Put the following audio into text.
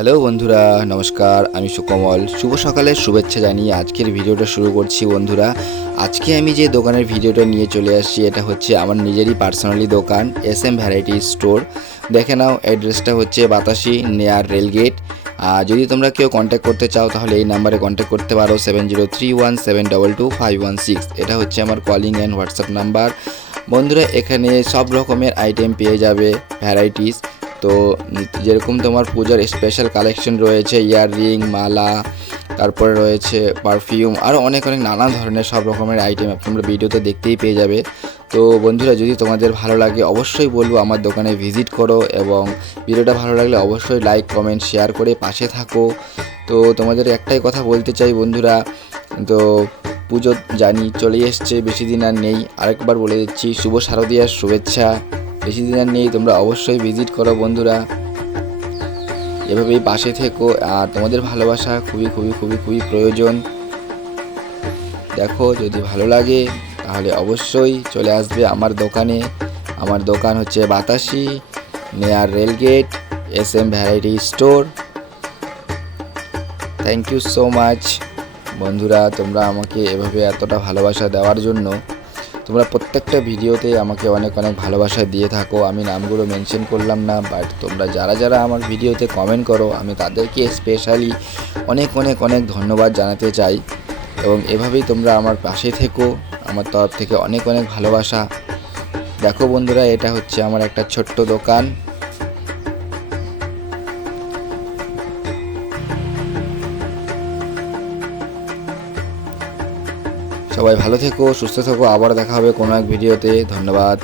Hello বন্ধুরা, নমস্কার। আমি সুকমল। শুভ সকালের শুভেচ্ছা জানিয়ে আজকের ভিডিওটা শুরু করছি বন্ধুরা। আজকে আমি যে দোকানের ভিডিওটা নিয়ে চলে আসছি এটা হচ্ছে আমার নিজেরই পার্সোনালি দোকান SM ভ্যারাইটি স্টোর। দেখে নাও, অ্যাড্রেসটা হচ্ছে বাতাসি নেয়ার রেলগেট। যদি তোমরা কেউ কন্ট্যাক্ট করতে চাও তাহলে এই নাম্বারে কন্ট্যাক্ট করতে পারো 7031722516। এটা হচ্ছে আমার কলিং অ্যান্ড হোয়াটসঅ্যাপ নাম্বার। বন্ধুরা, এখানে সব রকমের আইটেম পেয়ে যাবে, ভ্যারাইটিস। তো যেরকম তোমার পূজার স্পেশাল কালেকশন রয়েছে, ইয়াররিং, মালা, তারপরে রয়েছে পারফিউম, আরও অনেক নানা ধরনের সব রকমের আইটেম তোমরা ভিডিওতে দেখতেই পেয়ে যাবে। তো বন্ধুরা, যদি তোমাদের ভালো লাগে অবশ্যই বলবো আমার দোকানে ভিজিট করো, এবং ভিডিওটা ভালো লাগলে অবশ্যই লাইক কমেন্ট শেয়ার করে পাশে থাকো। তো তোমাদের একটাই কথা বলতে চাই বন্ধুরা, তো পুজো জানি চলে এসছে, বেশি দিন আর নেই। আরেকবার বলে দিচ্ছি, শুভ শারদীয়ার শুভেচ্ছা। বেশি দিন আর নেই, তোমরা অবশ্যই ভিজিট করো বন্ধুরা। এভাবেই পাশে থেকো, আর তোমাদের ভালোবাসা খুবই খুবই খুবই খুবই প্রয়োজন। দেখো, যদি ভালো লাগে তাহলে অবশ্যই চলে আসবে আমার দোকানে। আমার দোকান হচ্ছে Batasi near rail gate, SM variety store. Thank you so much বন্ধুরা, তোমরা আমাকে এভাবে এতটা ভালোবাসা দেওয়ার জন্য। তোমরা প্রত্যেকটা ভিডিওতে আমাকে অনেক অনেক ভালোবাসা দিয়ে থাকো। আমি নামগুলো মেনশন করলাম না, বাট তোমরা যারা যারা আমার ভিডিওতে কমেন্ট করো আমি তাদেরকে স্পেশালি অনেক অনেক অনেক ধন্যবাদ জানাতে চাই। এবং এভাবেই তোমরা আমার পাশে থেকো, আমার তরফ থেকে অনেক অনেক ভালোবাসা। দেখো বন্ধুরা, এটা হচ্ছে আমার একটা ছোট্ট দোকান। সবাই ভালো থেকো, সুস্থ থেকো। আবার দেখা হবে কোনো এক ভিডিওতে। ধন্যবাদ।